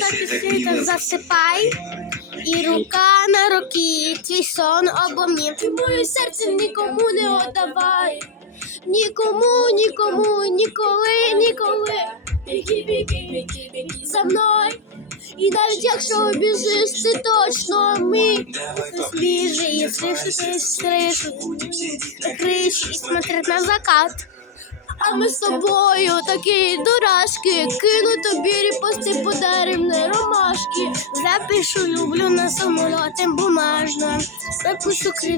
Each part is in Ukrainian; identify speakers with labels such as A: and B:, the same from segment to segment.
A: так і світом засипай. І рука на руки, твій сон обо мені. Ти моє серце нікому не отдавай. Нікому, нікому, ніколи, ніколи. Біги, біги, біги, біги за мною. І навіть якщо біжиш, ти точно ми Біжи і слышишь слышу крыши и смотрят на закат. А ми з тобою такі дурашки, кину тобі ріпости подарим не ромашки. Запишу, люблю на самолотом бумажно. Запишу, ты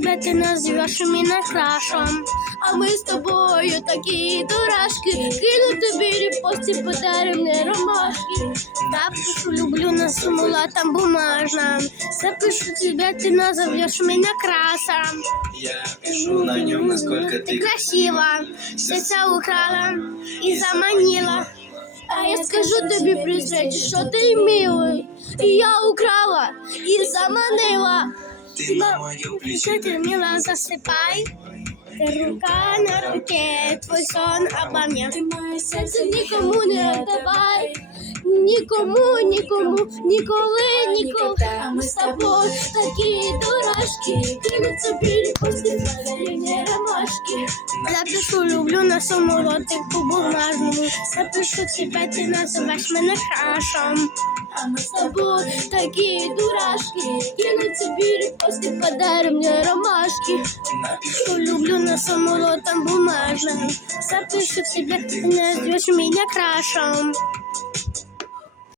A: і на крашам. А ми з тобою такі дурашки, кину тобі репости, подарим не ромашки. Запишу, люблю на самолотом бумажном. Запишу тебя, ты назовешь меня красом.
B: Я пишу на нем, насколько
A: Ты
B: ты
A: красива, сердце украла и заманила. А я скажу тобі при встрече, що ти милий. І я украла і заманила.
B: Ты на моем плече
A: Що ти мила засипай. Рука на руке, твой сон обо мне. Ти моє серце нікому не отдавай. Нікому, нікому, ніколи, ніколи. А ми з тобою такі дурашки. Кину тобі пусти не ромашки. Запишу, люблю на самолотику бумажному. Запишу тебе, ти називаєш мене крашом. А ми з тобою такие дурашки. Кинуться тобі после подарим мне ромашки. Что люблю на самолотом бумажном. Запишу тебя, ты назовешь меня крашем.